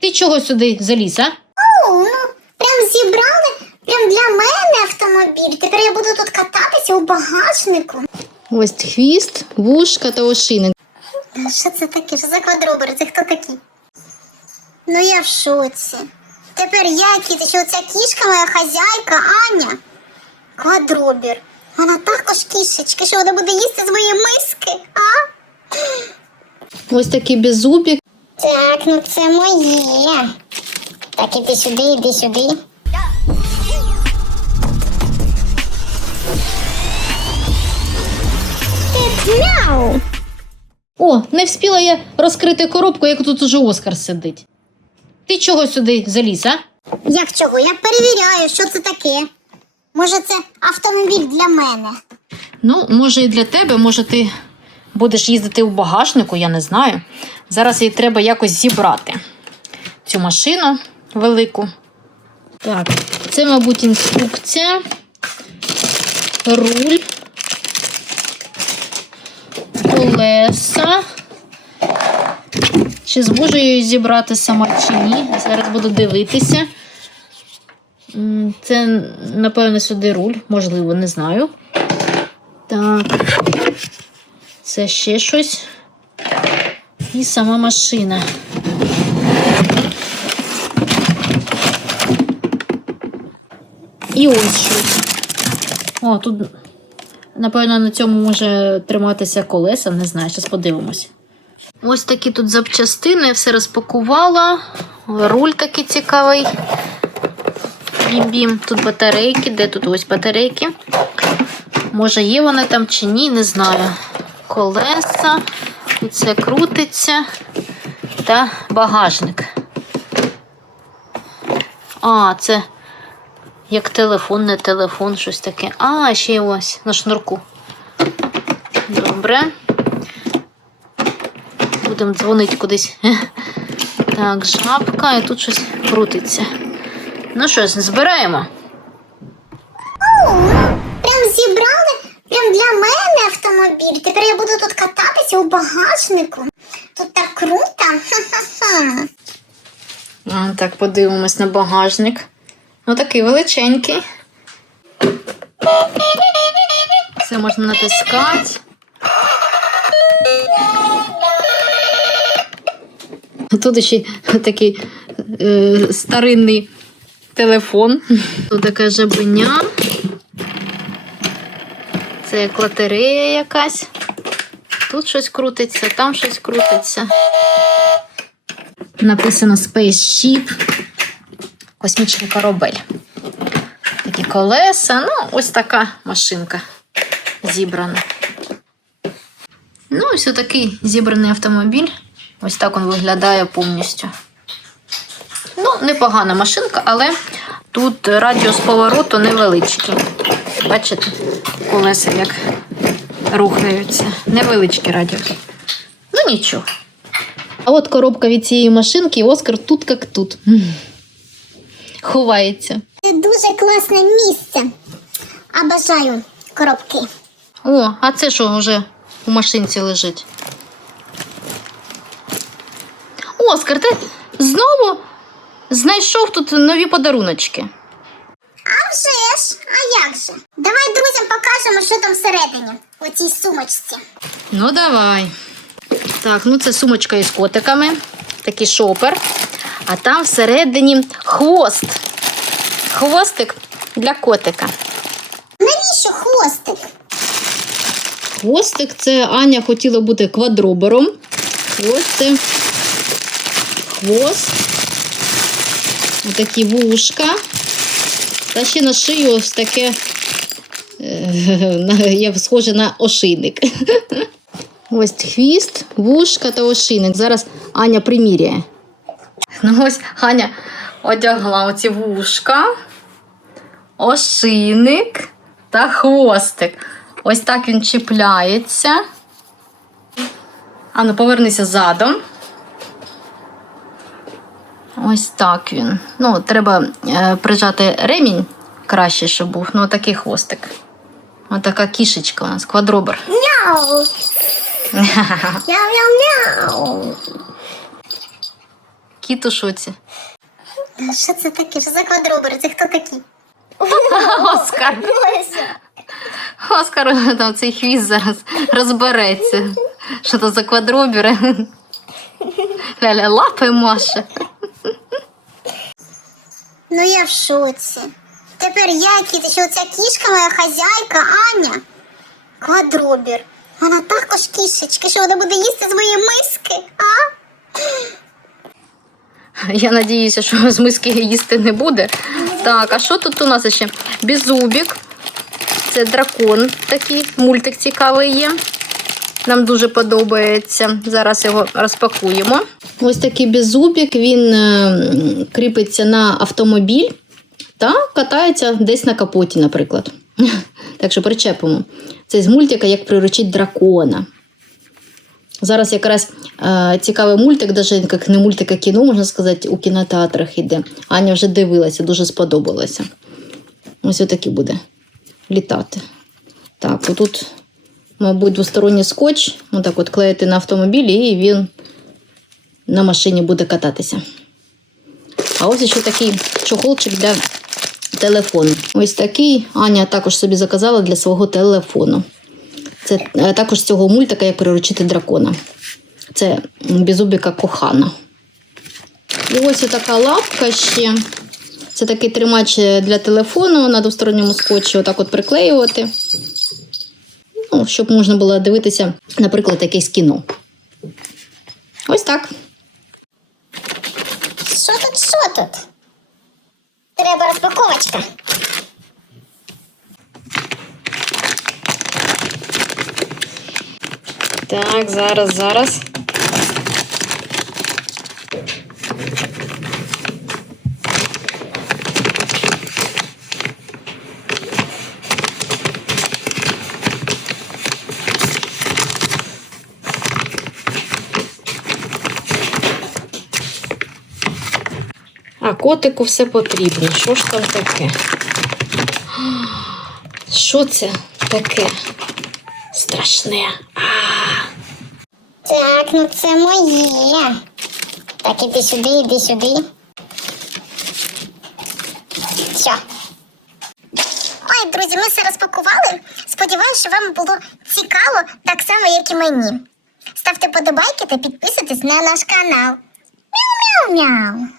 Ти чого сюди заліз, а? О, ну прям зібрали прям для мене автомобіль. Тепер я буду тут кататися у багажнику. Ось хвіст, вушка та ошини. Що це таке? Що за квадробери? Це хто такі? Ну я в шоці. Тепер я кіт, що ця кішка моя хазяйка Аня. Квадробір. Вона також кішечка, що вона буде їсти з моєї миски, а? Ось такий беззубік. Так, ну це моє. Так, іди сюди, іди сюди. Мяу! О, не вспіла я розкрити коробку, як тут уже Оскар сидить. Ти чого сюди заліз, а? Як чого? Я перевіряю, що це таке. Може, це автомобіль для мене. Ну, може, і для тебе, може, ти будеш їздити у багажнику, я не знаю. Зараз їй треба якось зібрати цю машину велику. Так, це, мабуть, інструкція, руль, колеса. Чи зможу я її зібрати сама чи ні? Зараз буду дивитися. Це, напевно, сюди руль, можливо, не знаю. Так. Це ще щось. І сама машина. І ось щось. О, тут, напевно, на цьому може триматися колеса, не знаю, зараз подивимось. Ось такі тут запчастини, я все розпакувала. Руль такий цікавий. Бім-бім. Тут батарейки. Де тут ось батарейки? Може, є вони там чи ні, не знаю. Колеса, все крутиться та багажник. А, це як телефон, не телефон, щось таке. А, ще ось на шнурку. Добре. Будемо дзвонити кудись. Так, жабка, і тут щось крутиться. Ну що, збираємо. О, прям зібрали прям для мене автомобіль. Тепер я буду тут кататися у багажнику. Тут так круто. А, так, подивимось на багажник. Ну, такий величенький. Це можна натискати. Тут ще такий е, старинний телефон. Тут таке жабеня. Це як лотерея якась. Тут щось крутиться, там щось крутиться. Написано Spaceship. Космічний корабель. Такі колеса. Ну, ось така машинка зібрана. Ну, ось такий зібраний автомобіль. Ось так він виглядає повністю. Ну, непогана машинка, але тут радіус повороту невеличкий. Бачите, колеса як рухаються. Невеличкий радіус. Ну, нічого. А от коробка від цієї машинки, і Оскар тут як тут. Ховається. Це дуже класне місце. Обожаю коробки. О, а це що вже у машинці лежить? Оскар, ти знову знайшов тут нові подаруночки. А вже ж, а як же? Давай друзям покажемо, що там всередині, у цій сумочці. Ну, давай. Так, ну це сумочка із котиками. Такий шопер. А там всередині хвост. Хвостик для котика. Навіщо хвостик? Хвостик це Аня хотіла бути квадробером. Ось це хвост. Отакі вушка. Та ще на шию ось таке, е, як схоже на ошийник. Ось хвіст, вушка та ошийник. Зараз Аня приміряє. Ну ось Аня одягла оці вушка, ошийник та хвостик. Ось так він чіпляється. Ану, повернися задом. Ось так він. Ну, треба е, прижати ремінь краще, щоб був. Ну, такий хвостик. Ось така кішечка у нас, квадробер. Мяу. Мяу-мяу-мяу. Кіт у шоці. Що це таке? Що за квадробери? Це хто такі? Оскар. Оскар там цей хвіст зараз розбереться. Що то за квадробіри? Ляля лапи Маша. Ну я в шоці. Тепер я кіт, що ця кішка моя хазяйка Аня. Квадробір. Вона також кішечка, що вона буде їсти з моєї миски, а? Я надіюся, що з миски їсти не буде. Так, а що тут у нас ще? Беззубік. Це дракон такий, мультик цікавий є. Нам дуже подобається. Зараз його розпакуємо. Ось такий беззубік, він е, кріпиться на автомобіль та катається десь на капоті, наприклад. Так що причепимо. Це з мультика як приручить дракона. Зараз якраз е, цікавий мультик, навіть як не мультик, а кіно, можна сказати, у кінотеатрах іде. Аня вже дивилася, дуже сподобалося. Ось отакий буде літати. Так, отут, мабуть, двосторонній скотч. Отак от клеїти на автомобілі, і він на машині буде кататися. А ось ще такий чохолчик для телефону. Ось такий Аня також собі заказала для свого телефону. Це е, також з цього мультика як приручити дракона. Це Безубіка Кохана. І ось така лапка ще. Це такий тримач для телефону на двосторонньому скотчі, отак от приклеювати. Ну, щоб можна було дивитися, наприклад, якесь кіно. Ось так. Що тут, що тут? Треба розпаковочка. Так, зараз, зараз. А котику все потрібно. Що ж там таке? Що це таке? Страшне. Так, ну це моє. Так, іди сюди, іди сюди. Все. Ой, друзі, ми все розпакували. Сподіваюся, що вам було цікаво так само, як і мені. Ставте подобайки та підписуйтесь на наш канал. Мяу-мяу-мяу.